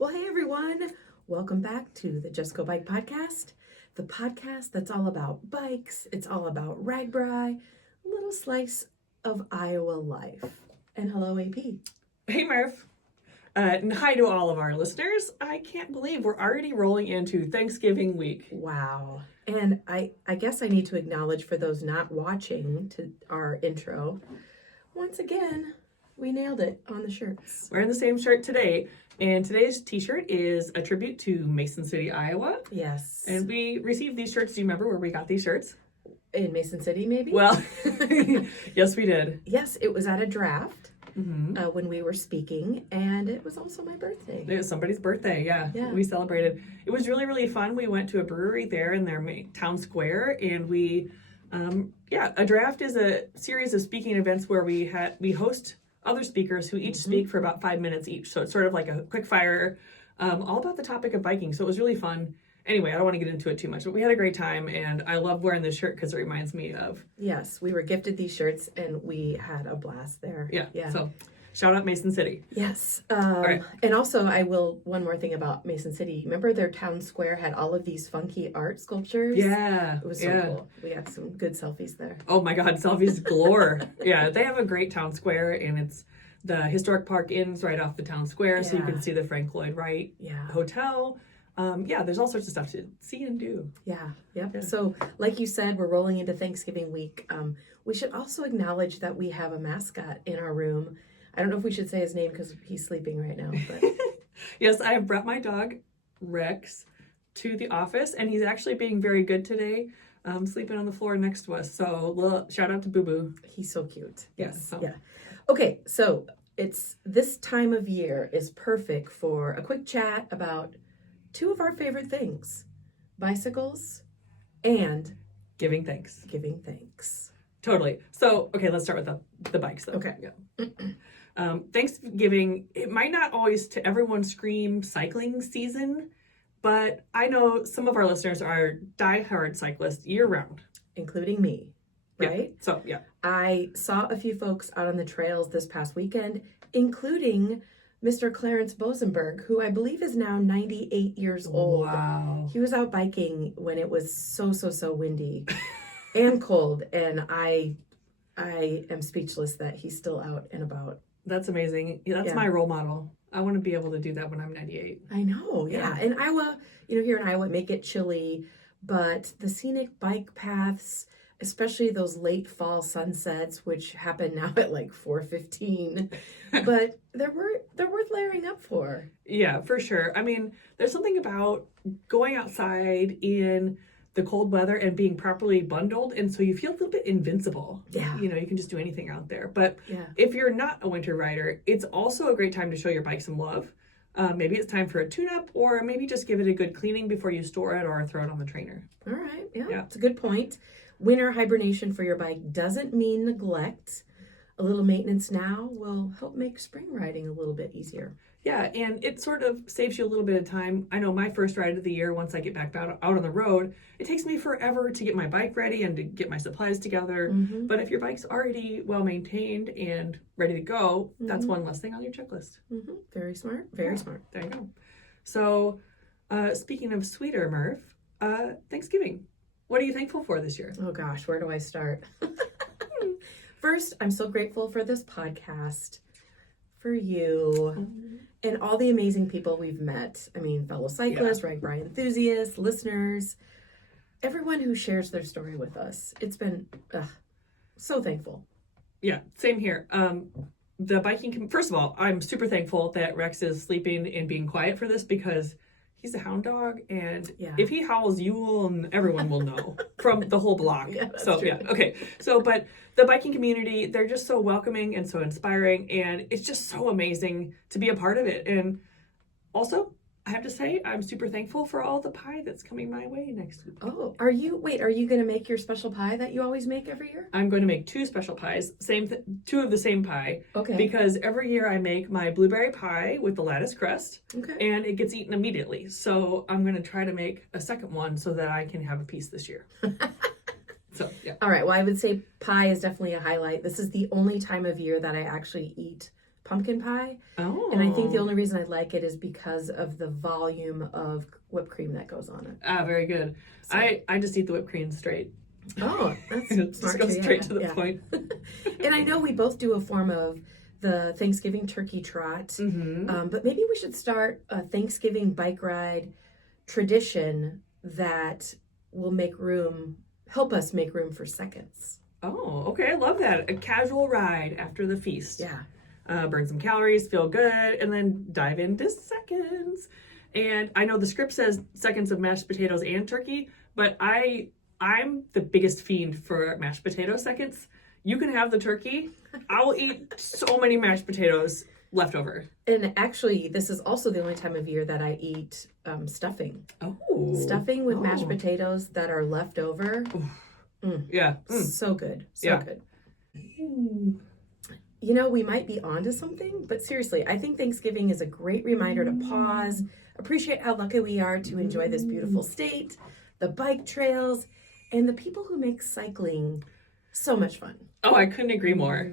Well, hey everyone. Welcome back to the Just Go Bike podcast, the podcast that's all about bikes. It's all about RAGBRAI, a little slice of Iowa life. And hello, AP. Hey, Murph. And hi to all of our listeners. I can't believe we're already rolling into Thanksgiving week. Wow. And I guess I need to acknowledge for those not watching to our intro, once again, we nailed it on the shirts. We're in the same shirt today, and today's t-shirt is a tribute to Mason City, Iowa. Yes. And we received these shirts. Do you remember where we got these shirts? In Mason City, maybe? Well, yes, we did. Yes, it was at a draft when we were speaking, and it was also my birthday. It was somebody's birthday, yeah. We celebrated. It was really, really fun. We went to a brewery there in their town square, and we, a draft is a series of speaking events where we host other speakers who each speak for about 5 minutes each. So it's sort of like a quick fire, all about the topic of biking. So it was really fun. Anyway, I don't want to get into it too much, but we had a great time, and I love wearing this shirt because it reminds me of... Yes, we were gifted these shirts, and we had a blast there. Yeah. So, shout out Mason City. Yes. All right. And also, one more thing about Mason City. Remember their town square had all of these funky art sculptures? Yeah. It was so cool. We had some good selfies there. Oh my God, selfies galore. Yeah, they have a great town square, and it's the Historic Park Inn's right off the town square, so you can see the Frank Lloyd Wright Hotel. There's all sorts of stuff to see and do. Yeah. So, like you said, we're rolling into Thanksgiving week. We should also acknowledge that we have a mascot in our room. I don't know if we should say his name because he's sleeping right now. But yes, I have brought my dog, Rex, to the office, and he's actually being very good today, sleeping on the floor next to us. So, little shout out to Boo Boo. He's so cute. Yes. Yeah. Okay, so it's this time of year is perfect for a quick chat about two of our favorite things, bicycles and giving thanks. Totally. So, okay, let's start with the bikes though. Okay. Yeah. Thanksgiving, it might not always to everyone scream cycling season, but I know some of our listeners are diehard cyclists year round. Including me, right? Yeah. So, yeah. I saw a few folks out on the trails this past weekend, including Mr. Clarence Bosenberg, who I believe is now 98 years old. Wow. He was out biking when it was so windy and cold, and I am speechless that he's still out and about. That's amazing. That's my role model. I want to be able to do that when I'm 98. I know, yeah. In Iowa, here in Iowa, it may get chilly, but the scenic bike paths, especially those late fall sunsets, which happen now at like 4:15, but they're worth layering up for. Yeah, for sure. I mean, there's something about going outside in the cold weather and being properly bundled, and so you feel a little bit invincible. Yeah. You can just do anything out there. But if you're not a winter rider, it's also a great time to show your bike some love. Maybe it's time for a tune-up, or maybe just give it a good cleaning before you store it or throw it on the trainer. All right. Yeah. It's a good point. Winter hibernation for your bike doesn't mean neglect. A little maintenance now will help make spring riding a little bit easier. Yeah, and it sort of saves you a little bit of time. I know my first ride of the year, once I get back out on the road, it takes me forever to get my bike ready and to get my supplies together. But if your bike's already well maintained and ready to go, that's one less thing on your checklist. Very smart. Very smart. There you go. So, speaking of sweeter, Murph, Thanksgiving. What are you thankful for this year? Oh gosh, where do I start? First, I'm so grateful for this podcast, for you, and all the amazing people we've met. I mean, fellow cyclists, RAGBRAI enthusiasts, listeners, everyone who shares their story with us. It's been so thankful. Yeah, same here. The biking, first of all, I'm super thankful that Rex is sleeping and being quiet for this because he's a hound dog, and if he howls, everyone will know from the whole block. Okay. So, but the biking community, they're just so welcoming and so inspiring, and it's just so amazing to be a part of it. And also, I have to say, I'm super thankful for all the pie that's coming my way next week. Oh, are you going to make your special pie that you always make every year? I'm going to make two special pies, two of the same pie. Okay. Because every year I make my blueberry pie with the lattice crust. Okay. And it gets eaten immediately. So I'm going to try to make a second one so that I can have a piece this year. So, yeah. All right. Well, I would say pie is definitely a highlight. This is the only time of year that I actually eat pumpkin pie. Oh. And I think the only reason I like it is because of the volume of whipped cream that goes on it. Ah, very good. So, I just eat the whipped cream straight. Oh, that's just smart. Go straight to the point. And I know we both do a form of the Thanksgiving turkey trot, but maybe we should start a Thanksgiving bike ride tradition that will help us make room for seconds. Oh, okay. I love that. A casual ride after the feast. Yeah. Burn some calories, feel good, and then dive into seconds. And I know the script says seconds of mashed potatoes and turkey, but I'm the biggest fiend for mashed potato seconds. You can have the turkey. I will eat so many mashed potatoes left over. And actually, this is also the only time of year that I eat stuffing. Oh. Stuffing with mashed potatoes that are left over. Yeah. So good. So good. You know, we might be onto something, but seriously, I think Thanksgiving is a great reminder to pause, appreciate how lucky we are to enjoy this beautiful state, the bike trails, and the people who make cycling so much fun. Oh, I couldn't agree more.